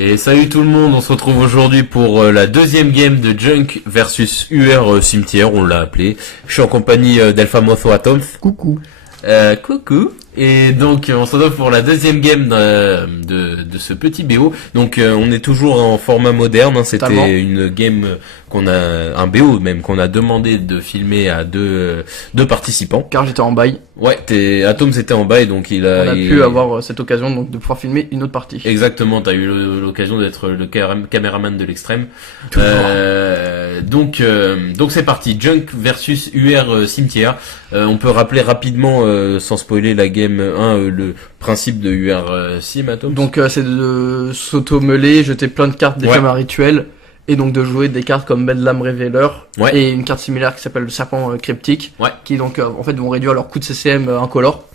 Et salut tout le monde, on se retrouve aujourd'hui pour la deuxième game de Junk versus UR Cimetière, on l'a appelé. Je suis en compagnie d'El Famoso Atoms. Coucou. Coucou. Et donc on se retrouve pour la deuxième game de ce petit BO. Donc on est toujours en format moderne, hein. Totalement. C'était une game un BO même qu'on a demandé de filmer à deux participants. Car j'étais en bail. Ouais, Atoms était en bas et donc On a pu avoir cette occasion donc de pouvoir filmer une autre partie. Exactement, t'as eu l'occasion d'être le caméraman de l'extrême. Donc c'est parti, Junk versus UR Cimetière. On peut rappeler rapidement, sans spoiler la game 1, le principe de UR Sim, Atoms. Donc c'est de s'auto-mêler, jeter plein de cartes d'éphémères rituels, et donc de jouer des cartes comme Bedlam Révéleur, et une carte similaire qui s'appelle le Serpent Cryptique, qui donc en fait vont réduire leur coût de CCM incolore.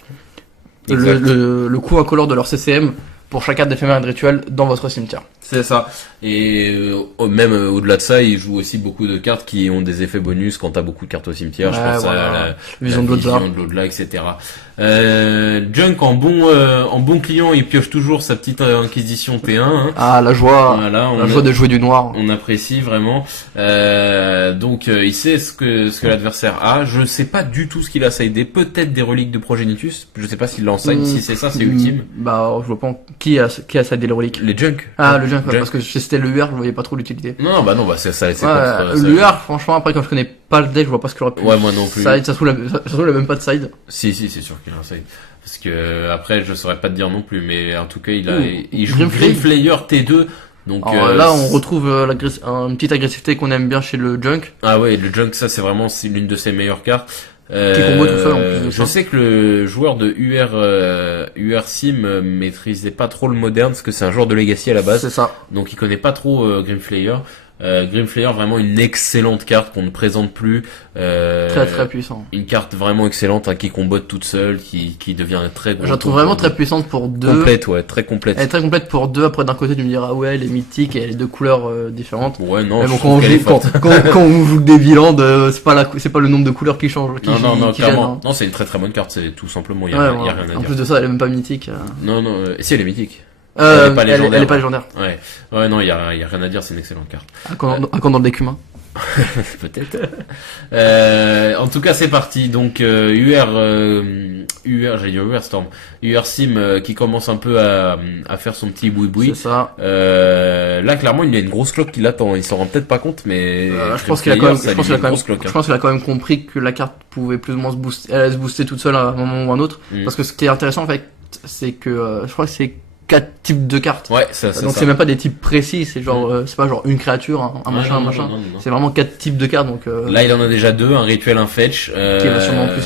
Le coût incolore de leur CCM pour chaque carte d'éphémère et de rituel dans votre cimetière. C'est ça. Et même au-delà de ça, ils jouent aussi beaucoup de cartes qui ont des effets bonus quand t'as beaucoup de cartes au cimetière. Je pense à la vision de l'au-delà, etc. Junk en bon client, il pioche toujours sa petite inquisition T1. Hein. Ah, la joie, voilà, la joie de jouer du noir. On apprécie vraiment. Donc il sait ce que l'adversaire a. Je sais pas du tout ce qu'il a sidé. Peut-être des reliques de Progenitus. Je sais pas s'il l'en side. Si c'est ça, c'est ultime. Bah, je vois pas qui a sidé les reliques. Les Junk. Ah, le Junk, parce que c'était le UR, je voyais pas trop l'utilité. Non, c'est le UR, franchement, après, quand je connais pas le deck, je vois pas ce qu'il aurait pu. Ouais, moi non plus. Side, ça se trouve, il a même pas de side. Si, c'est sûr qu'il a un side. Parce que, après, je saurais pas te dire non plus, mais en tout cas, il joue Grimflayer T2. Donc, là, on retrouve une petite agressivité qu'on aime bien chez le Junk. Ah ouais, le Junk, ça, c'est vraiment l'une de ses meilleures cartes. Qui combo tout seul en plus de ça. Je sais que le joueur de UR Sim maîtrisait pas trop le moderne parce que c'est un joueur de Legacy à la base. C'est ça. Donc il connaît pas trop Grimflayer. Grimflayer, vraiment une excellente carte qu'on ne présente plus. Très puissant. Une carte vraiment excellente, hein, qui combote toute seule, qui devient très gros. Je la trouve vraiment très puissante pour deux. Complète, très complète. Elle est très complète pour deux. Après, d'un côté, tu me diras, ah ouais, elle est mythique et elle est de couleurs différentes. Ouais, non, mais bon, quand on joue des Viland, c'est pas le nombre de couleurs qui change. Non, qui clairement. gêne, hein. Non, c'est une très bonne carte, c'est tout simplement, y a rien à dire. En plus de ça, elle est même pas mythique. Non, si elle est mythique. Elle est pas légendaire. Ouais, non, y a rien à dire, c'est une excellente carte. Quand dans le deck humain. Peut-être. En tout cas, c'est parti. Donc, j'allais dire UR Storm. UR Sim, qui commence un peu à faire son petit boui-boui. C'est ça. Là, clairement, il y a une grosse cloque qui l'attend. Il s'en rend peut-être pas compte, mais je pense qu'il a quand même compris que la carte pouvait plus ou moins se booster toute seule à un moment ou à un autre. Parce que ce qui est intéressant, en fait, c'est que, je crois que c'est 4 types de cartes. Ouais, donc c'est même pas des types précis, c'est genre c'est pas genre une créature, un machin. Non. C'est vraiment 4 types de cartes, donc là il en a déjà 2, un rituel, un fetch, qui va sûrement plus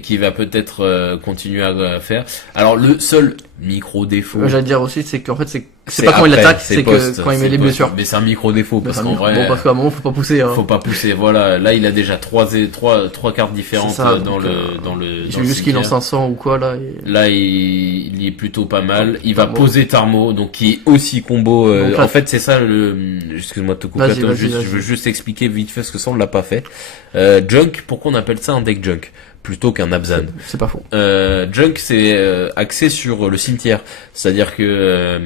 qui va peut-être continuer à faire. Alors le seul micro défaut, j'allais dire aussi, c'est qu'en fait c'est pas quand il attaque, c'est que quand il met les blessures. Mais c'est un micro défaut parce qu'en vrai, bon, parce qu'à un moment faut pas pousser. Faut pas pousser. Voilà, là il a déjà trois cartes différentes dans le. Il suffit juste qu'il lance un 100 ou quoi là. Là il est plutôt pas mal. Il va poser Tarmo, donc qui est aussi combo. En fait c'est ça excuse-moi de te couper. Je veux juste expliquer vite fait ce que ça, on l'a pas fait. Junk, pourquoi on appelle ça un deck Junk plutôt qu'un Abzan? C'est pas faux. Junk, c'est axé sur le cimetière, c'est-à-dire que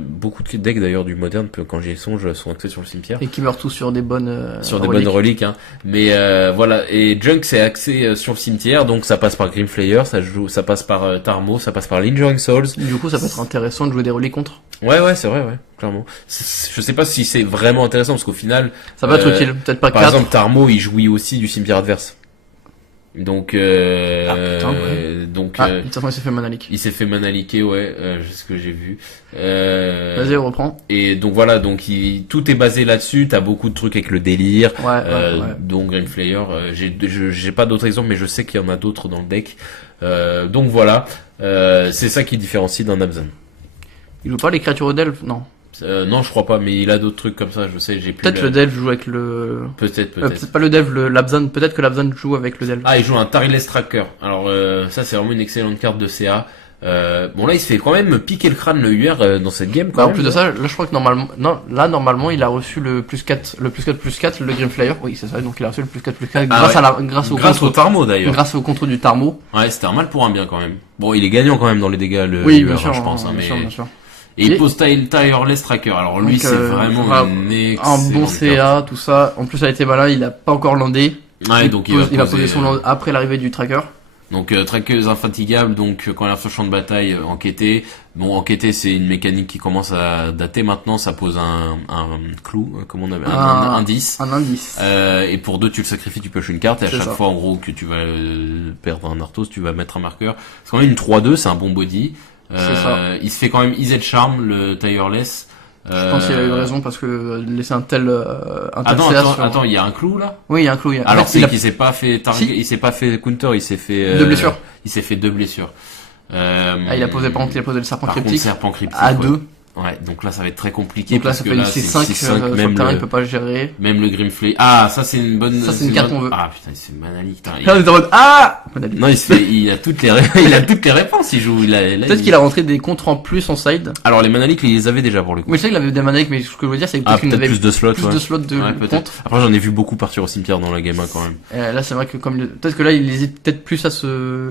beaucoup de decks d'ailleurs du moderne, quand j'y songe, sont axés sur le cimetière et qui meurent tous sur des bonnes bonnes reliques, hein. Mais voilà, et Junk c'est axé sur le cimetière, donc ça passe par Grimflayer, ça passe par Tarmo, ça passe par Lingering Souls. Du coup, ça peut être intéressant de jouer des reliques contre. Ouais, c'est vrai, clairement. Je sais pas si c'est vraiment intéressant parce qu'au final, ça va être utile, peut-être pas 4. Par exemple, Tarmo, il jouit aussi du cimetière adverse. Donc, de toute façon, il s'est fait manalique. Il s'est fait manaliquer, c'est ce que j'ai vu. Vas-y, on reprend. Et donc voilà, tout est basé là-dessus. T'as beaucoup de trucs avec le délire. Donc Grimflayer. J'ai pas d'autres exemples, mais je sais qu'il y en a d'autres dans le deck. Donc voilà, c'est ça qui différencie d'un Abzan. Il joue pas les créatures d'elfe, non. Non, je crois pas, mais il a d'autres trucs comme ça, je sais, j'ai plus. Peut-être le Delve joue avec le. Peut-être. Peut-être pas le Delve, l'Abzan, peut-être que l'Abzan joue avec le Delve. Ah, il joue un Tariless Tracker. Alors, ça, c'est vraiment une excellente carte de CA. Bon, là, il se fait quand même piquer le crâne, le UR, dans cette game, en plus de ça, là, je crois que normalement, il a reçu le +4, le Grimflayer. Oui, c'est ça, donc il a reçu le +4/+4 grâce au Tarmo, d'ailleurs. Grâce au contrôle du Tarmo. Ouais, c'était un mal pour un bien, quand même. Bon, il est gagnant, quand même, dans les dégâts, UR, je pense, hein, mais. Bien sûr. Et il pose Tireless Tracker. Alors lui, c'est vraiment un bon CA, tout ça. En plus, il a été malin, il a pas encore landé. Ouais, donc il va poser son land après l'arrivée du tracker. Donc traqueuse infatigable, donc quand elle arrive sur le champ de bataille, enquêter. Bon, enquêter, c'est une mécanique qui commence à dater maintenant, ça pose un clou, comment on appelle, un indice. Un indice. Et pour 2, tu le sacrifies, tu pioches une carte, et à chaque fois, en gros, que tu vas perdre un Arthos, tu vas mettre un marqueur. C'est quand même une 3-2, c'est un bon body. Il se fait quand même Easy Charm, le Tireless. Je pense qu'il a eu raison parce que laisser un tel attends, il y a un clou là? Oui, il y a un clou. Alors c'est qu'il s'est pas fait il s'est pas fait counter, il s'est fait 2 blessures. Il s'est fait 2 blessures. Il a posé le serpent cryptique. Serpent cryptique à 2. Ouais, donc là ça va être très compliqué. Donc là, ça fait une 6-5, même le terrain, il peut pas gérer. Même le Grimflay. Ah, ça c'est une bonne. Ça c'est une carte qu'on veut. Ah putain, c'est Manalik. Là, on est en mode Manalik. Non, il a toutes les réponses. Il joue. Peut-être qu'il a rentré des contres en plus en side. Alors les Manalik, il les avait déjà pour le coup. Oui, je sais qu'il avait des Manalik, mais ce que je veux dire, c'est peut-être qu'il avait plus de slots. Plus de slots de contre. Après, j'en ai vu beaucoup partir au cimetière dans la game quand même. Là, c'est vrai que peut-être que là, il hésite peut-être plus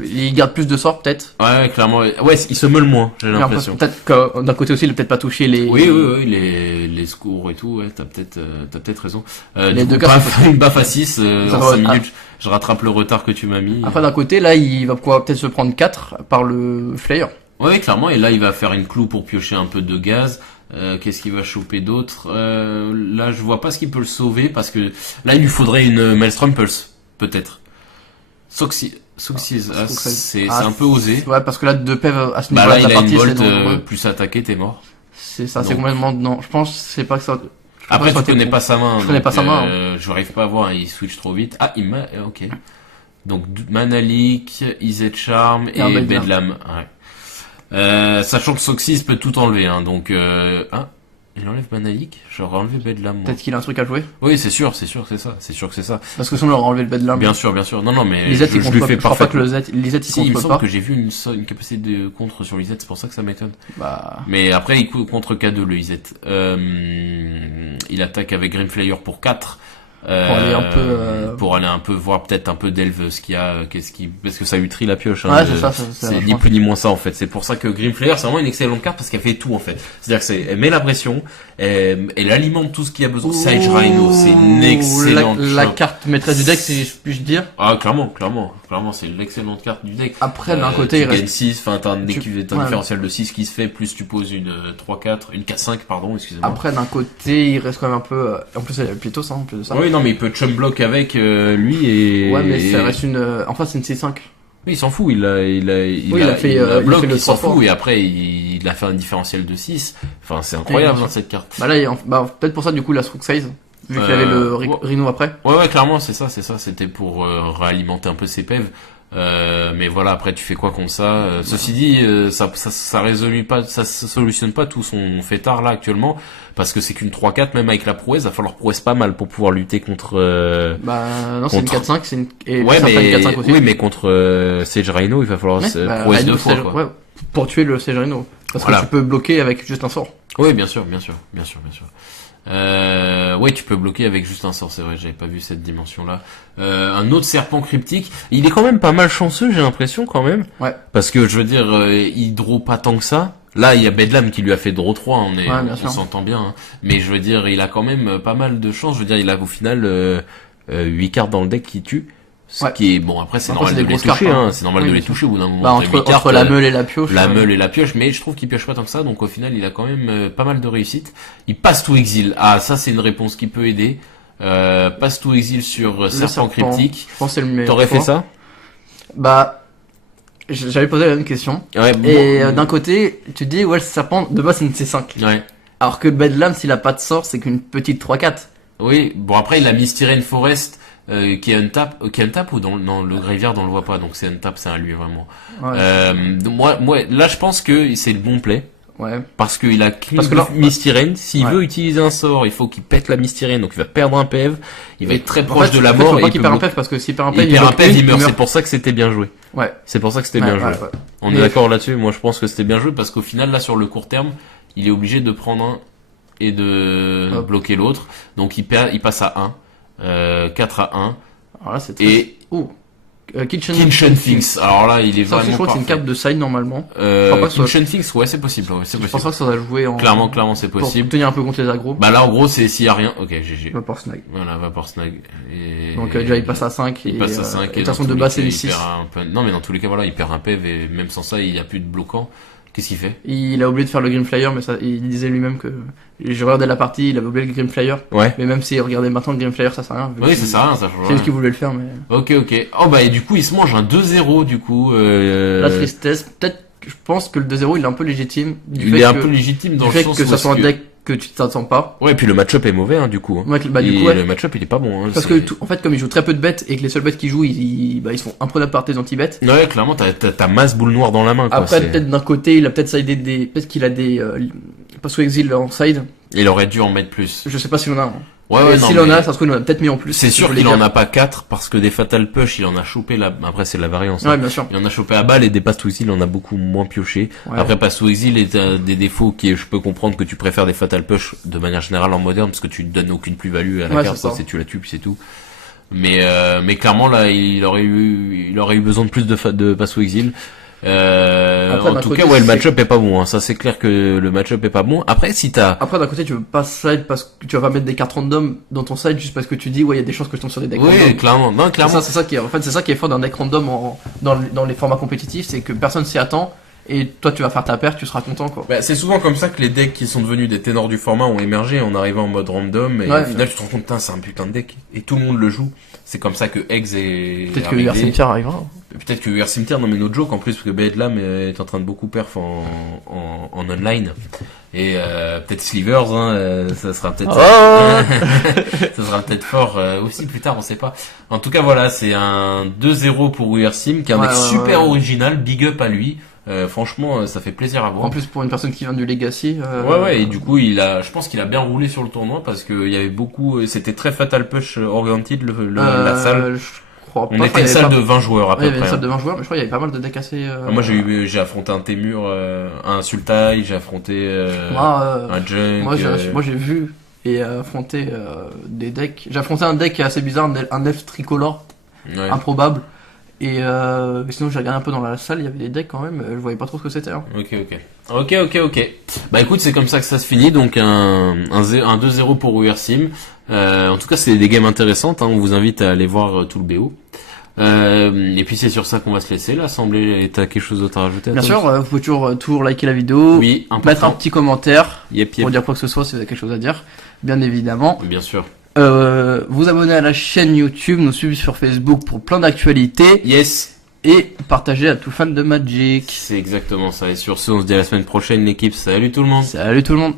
il garde plus de sorts peut-être. Ouais, clairement. Ouais, il se meule moins. J'ai l'impression. Peut-être que d'un côté aussi, il a peut-être pas touché les. Oui, les secours et tout, ouais, t'as peut-être raison. Les deux cas, une baffe à 6, en 5 minutes, je rattrape le retard que tu m'as mis. Après, d'un côté, là, il va pouvoir peut-être se prendre 4 par le Flare. Ouais, clairement, et là, il va faire une clou pour piocher un peu de gaz. Qu'est-ce qu'il va choper d'autre? Là, je vois pas ce qui peut le sauver, parce que là, il lui faudrait une Maelstrom Pulse, peut-être. Soxys, c'est un peu osé. Ouais, parce que là, 2 PEV à ce niveau-là de la partie, plus attaqué, t'es mort. C'est ça, c'est complètement, non, je pense, c'est pas que ça. Après, tu connais pas sa main. Je connais pas sa main. Je n'arrive pas à voir, il switch trop vite. Ah, il m'a, ok. Donc, Manalik, Easy Charm et Bedlam. Ouais. Sachant que Soxys peut tout enlever, hein, donc, il enlève Manalik, j'aurais enlevé Bedlam. Peut-être qu'il a un truc à jouer. Oui, c'est sûr que c'est ça. Parce que sinon, on aurait enlevé le Bedlam. Bien sûr. Non, mais Lisette, je lui fais parfait. Que Lisette, il me semble que j'ai vu une capacité de contre sur Lisette, c'est pour ça que ça m'étonne. Mais après, il contre K2, le Lisette. Il attaque avec Grimflayer pour 4. Pour aller un peu voir peut-être un peu d'Elve ce qu'il y a, parce que ça lui trie la pioche. Ouais, c'est ni plus ni moins ça en fait. C'est pour ça que Grimflayer c'est vraiment une excellente carte parce qu'elle fait tout en fait. C'est-à-dire que elle met la pression, elle alimente tout ce qu'il y a besoin. Sage Rhino, c'est une excellente la carte maîtresse du deck, si je puis dire. Ah clairement, c'est l'excellente carte du deck. Après d'un côté il reste 6, enfin t'as un différentiel de 6 qui se fait, plus tu poses une 3-4, une 4-5 pardon, excusez-moi. Après d'un côté il reste quand même un peu, en plus il y a plutôt ça en plus de ça. Oui non mais il peut chum block avec lui et. Ouais mais ça reste enfin c'est une C5. Oui, il s'en fout, il a fait bloc, il s'en fout, et après, il a fait un différentiel de 6. Enfin, c'est incroyable, dans cette carte. Bah là, peut-être pour ça, du coup, la Stroke Size, vu qu'il avait le Rhino après. Ouais, clairement, c'est ça, c'était pour réalimenter un peu ses PEV. Mais voilà, après, tu fais quoi contre ça? Ceci dit, ça résout pas, ça solutionne pas tout son fêtard, là, actuellement, parce que c'est qu'une 3-4, même avec la prouesse, il va falloir prouesse pas mal pour pouvoir lutter contre, non, c'est une 4-5, c'est une, et ouais, mais, une 4-5 aussi. Oui, mais contre, Sage Rhino, il va falloir prouesse 2 fois, quoi. Ouais, pour tuer le Sage Rhino. Parce que tu peux bloquer avec juste un sort. Oui, bien sûr. Ouais, tu peux bloquer avec juste un sort, c'est vrai, j'avais pas vu cette dimension-là. Un autre serpent cryptique, il est quand même pas mal chanceux, j'ai l'impression quand même. Ouais. Parce que je veux dire, il draw pas tant que ça. Là, il y a Bedlam qui lui a fait draw 3, on s'entend bien. Hein. Mais je veux dire, il a quand même pas mal de chance. Je veux dire, il a au final 8 cartes dans le deck qui tuent. Ce qui est bon, après c'est normal de les toucher, hein. C'est normal de les toucher au bout d'un moment. Entre la meule et la pioche. Mais je trouve qu'il pioche pas tant que ça, donc au final il a quand même pas mal de réussite. Il passe tout exil. Ah, ça c'est une réponse qui peut aider. Passe tout exil sur serpent cryptique. Je pense que c'est le meilleur. T'aurais fait ça? J'avais posé la même question. Ouais, et d'un côté, tu dis le serpent de base c'est une C5. Ouais. Alors que Bedlam s'il a pas de sort, c'est qu'une petite 3-4. Oui, bon après il a mis Styrene Forest. Qui est untap ou dans le graveyard on le voit pas, donc c'est untap, c'est un lui vraiment. Ouais. Moi là je pense que c'est le bon play. Ouais. Parce qu'il a Mystyrène, s'il veut utiliser un sort, il faut qu'il pète la Mystyrène, donc il va perdre un PEV, il va être très proche de la mort, et il perd un PEV parce que s'il perd un PEV, il meurt. C'est pour ça que c'était bien joué. Ouais. C'est pour ça que c'était bien joué. Ouais. On est d'accord là-dessus. Moi je pense que c'était bien joué parce qu'au final là sur le court terme, il est obligé de prendre un et de bloquer l'autre, donc il passe à 1. 4 à 1. Alors là, c'est très... Kitchen Things. Alors là, il est vraiment. Je crois que c'est une carte de side normalement. Kitchen Things, ouais, c'est possible. C'est possible. Je pense pas que ça va jouer en. Clairement, c'est possible. Pour tenir un peu contre les agros. Bah là, en gros, c'est s'il y a rien. Ok, GG. Vapor Snag. Voilà, Vapor Snag. Donc déjà, il passe à 5. Il passe à 5. Et de toute façon, de base, c'est une 6. Non, mais dans tous les cas, voilà, il perd un PV et même sans ça, il n'y a plus de bloquant. Qu'est-ce qu'il fait? Il a oublié de faire le Grim Flyer, mais ça, il disait lui-même que j'ai regardé la partie, il avait oublié le Grim Flyer. Ouais. Mais même s'il regardait maintenant le Grim Flyer, ça sert à rien. Oui, ça sert à rien, ça change rien. C'est juste qu'il voulait le faire, mais. Ok. Oh, bah, et du coup, il se mange un 2-0, du coup, La tristesse. Peut-être, je pense que le 2-0, il est un peu légitime. Il est un peu légitime dans le sens que ça soit un deck que tu t'attends pas. Ouais, et puis le match-up est mauvais, hein, du coup. Ouais, bah, du coup, ouais. Le match-up, il est pas bon, hein. Parce que, en fait, comme il joue très peu de bêtes et que les seules bêtes qu'il joue, ils sont imprenables par tes anti-bêtes. Ouais, clairement, t'as masse boule noire dans la main, quoi. Après, peut-être d'un côté, il a peut-être sidé peut-être qu'il a des, Passo Exil en side. Il aurait dû en mettre plus. Je sais pas s'il en a un. Ouais, s'il en a, ça se trouve, il en a peut-être mis en plus. C'est sûr qu'il en a pas 4 parce que des Fatal Push, il en a chopé après c'est la variance. Ouais, bien sûr. Il en a chopé à balle et des Pass Exil, il en a beaucoup moins pioché. Ouais. Après Pass Exil est des défauts qui, je peux comprendre que tu préfères des Fatal Push de manière générale en moderne parce que tu ne donnes aucune plus-value à la carte, c'est tu la tues puis c'est tout. Mais clairement là, il aurait eu besoin de plus de Pass Exil. Après, en tout cas, ouais, le match-up est pas bon, hein. Ça, c'est clair que le match-up est pas bon. Après, Après, d'un côté, tu veux pas side parce que tu vas pas mettre des cartes random dans ton side juste parce que tu dis, ouais, il y a des chances que je tombe sur des decks random. Oui, clairement. Non, clairement. C'est ça qui est fort d'un deck random dans les formats compétitifs, c'est que personne s'y attend. Et toi, tu vas faire ta paire, tu seras content, quoi. Bah, c'est souvent comme ça que les decks qui sont devenus des ténors du format ont émergé en arrivant en mode random. Et au final, tu te rends compte, c'est un putain de deck. Et tout le monde le joue. C'est comme ça que Eggs est. Peut-être que UR Cimetière arrivera. Peut-être que UR Cimetière, non mais no joke en plus, parce que Bedlam est en train de beaucoup perf en online. Et peut-être Slivers, hein, ça sera peut-être ça sera peut-être fort aussi plus tard, on sait pas. En tout cas voilà, c'est un 2-0 pour UR Sim, qui est un deck super original, big up à lui. Franchement, ça fait plaisir à voir. En plus pour une personne qui vient du Legacy. Ouais, et du coup je pense qu'il a bien roulé sur le tournoi parce que il y avait beaucoup, c'était très Fatal Push oriented la salle. On était une salle de 20 joueurs à peu près. Il y avait une salle de 20 joueurs, mais je crois qu'il y avait pas mal de decks assez. Moi j'ai affronté un Temur, un Sultai, j'ai affronté un Junk. Moi j'ai vu et affronté des decks. J'ai affronté un deck assez bizarre, un Elf tricolore, improbable. Et sinon j'ai regardé un peu dans la salle, il y avait des decks quand même, je voyais pas trop ce que c'était. Hein. Ok. Bah écoute, c'est comme ça que ça se finit, donc un 2-0 pour UR Sim. En tout cas, c'est des games intéressantes, hein. On vous invite à aller voir tout le BO. Et puis c'est sur ça qu'on va se laisser. L'Assemblée, t'as quelque chose d'autre à rajouter? Bien sûr, vous pouvez toujours liker la vidéo, mettre un petit commentaire pour dire quoi que ce soit si vous avez quelque chose à dire, bien évidemment. Bien sûr. Vous abonner à la chaîne YouTube, nous suivre sur Facebook pour plein d'actualités. Yes. Et partager à tout fan de Magic. C'est exactement ça. Et sur ce, on se dit à la semaine prochaine, l'équipe. Salut tout le monde. Salut tout le monde.